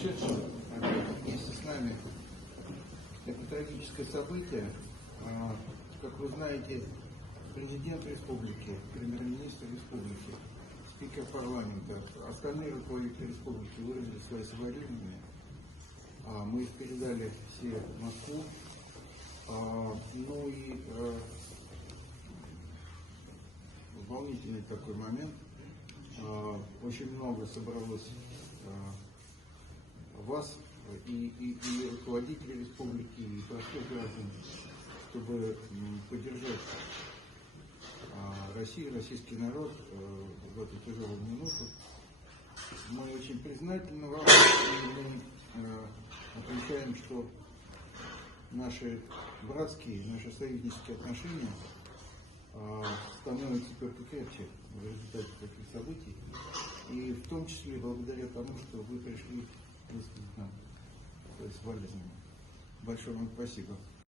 происшедшем вместе с нами это трагическое событие. Как вы знаете, президент республики, премьер-министр республики, спикер парламента, остальные руководители республики выразили свои соболезнования. Мы их передали все в Москву. Ну и волнительный такой момент. Очень много собралось вас и руководителей республики, и простых граждан, чтобы поддержать Россию, российский народ в эту тяжелую минуту. Мы очень признательны вам, и мы отмечаем, что наши братские, наши союзнические отношения становятся только крепче в результате таких событий, и в том числе благодаря тому, что вы пришли высказать нам свои соболезнования. Большое вам спасибо.